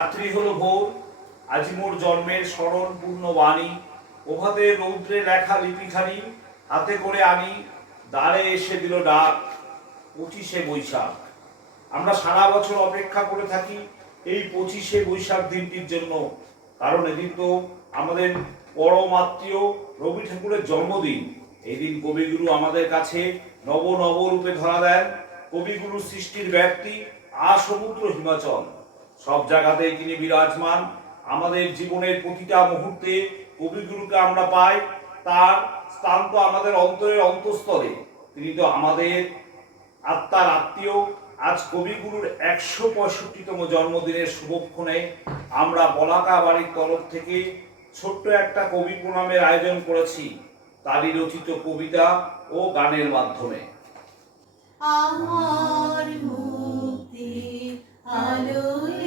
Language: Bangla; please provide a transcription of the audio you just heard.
রাত্রি হলো ভোর, আজি মোর জন্মের স্মরণ পূর্ণ বাণী, প্রভাতে রৌদ্রে লেখা লিপিখানি হাতে করে আনি, দ্বারে এসে দিল ডাক 25শে বৈশাখ। আমরা সারা বছর অপেক্ষা করে থাকি এই 25শে বৈশাখ দিনটির জন্য, কারণ এদিন তো আমাদের পরম আত্মীয় রবি ঠাকুরের জন্মদিন। এই দিন কবিগুরু আমাদের কাছে নব নব রূপে ধরা দেন। কবিগুরুর সৃষ্টির ব্যাপ্তি সমুদ্র হিমাচল, সব জায়গাতেই তিনি বিরাজমান। আমাদের জীবনের প্রতিটা মুহূর্তে কবিগুরুকে আমরা পাই, তার স্থান তো আমাদের অন্তরের অন্তঃস্থলে। তিনি তো আমাদের আত্মার আত্মীয়। আজ কবিগুরুর 165তম জন্মদিনের শুভক্ষণে আমরা বলাকা বাড়ির তরফ থেকে ছোট্ট একটা কবি প্রণামের আয়োজন করেছি, তারই রচিত কবিতা ও গানের মাধ্যমে। আমার মুক্তি আলোয়